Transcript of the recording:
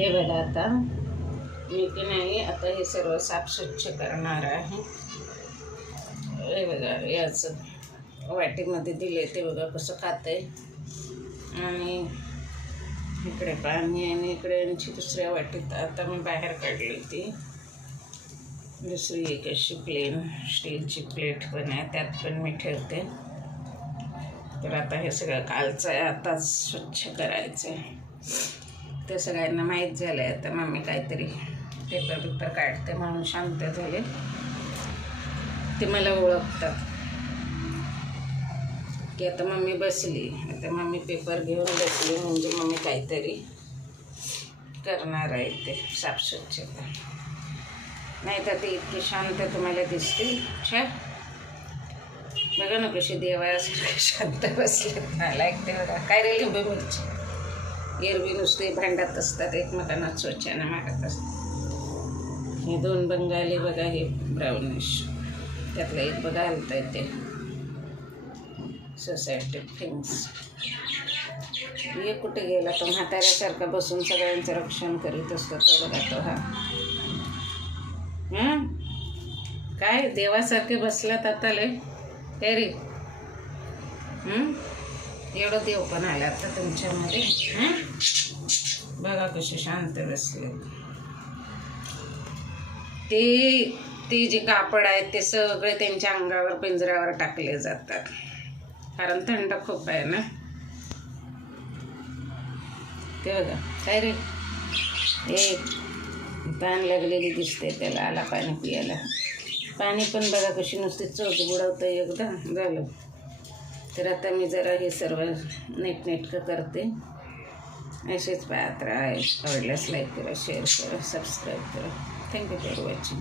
हे बघा आता मी की नाही आता हे सर्व साफ स्वच्छ करणार आहे. हे बघा याचं वाटीमध्ये दिले ते बघा कसं खाते आणि इकडे पाणी आणि इकडे यांची दुसऱ्या वाटीत आता मी बाहेर काढली ती दुसरी एक अशी प्लेन स्टीलची प्लेट पण आहे त्यात पण मी ठेवते. तर आता हे सगळं कालचं आहे आताच स्वच्छ करायचं आहे. ते सगळ्यांना माहीत झालं आहे आता मम्मी काहीतरी पेपर काढते म्हणून शांत झाले. ते मला ओळखतात की आता मम्मी बसली, आता मम्मी पेपर घेऊन बसली म्हणजे मम्मी काहीतरी करणार आहे ते साफस्वच्छता. नाही तर ती इतकी शांत तुम्हाला दिसते. छा बघा ना कशी देवासारखं शांत बसले. मला ऐकते बघा काय रे लिंबू मिरची एरवी नुसते भांडत असतात एकमेकांना चोच्यानं मारत असतात. हे दोन बंगाली बघा हे ब्राउनिश त्यातलं एक बघा आलता येते सोसायटी थिंग्स. हे कुठे गेला तो म्हाताऱ्यासारखा बसून सगळ्यांचं रक्षण करीत असतो तो बघा तो. हा काय देवासारखे बसलात आता लय तरी एवढं देव पण आला आता तुमच्यामध्ये. बघा कसे शांत बसले. ते जे कापड आहेत ते सगळे त्यांच्या अंगावर पिंजऱ्यावर टाकले जातात कारण थंड खूप आहे ना. ते बघा काय रे ए तहान लागलेली दिसते त्याला आला पाणी पियाला. पाणी पण बघा कशी नुसती चोच बुडवतं एकदा झालं. तर आता मी जरा हे सर्व नीटनेटकं करते. असेच पाहत राहा. आवडल्यास लाईक करा, शेअर करा, सबस्क्राईब करा. Thank you for watching.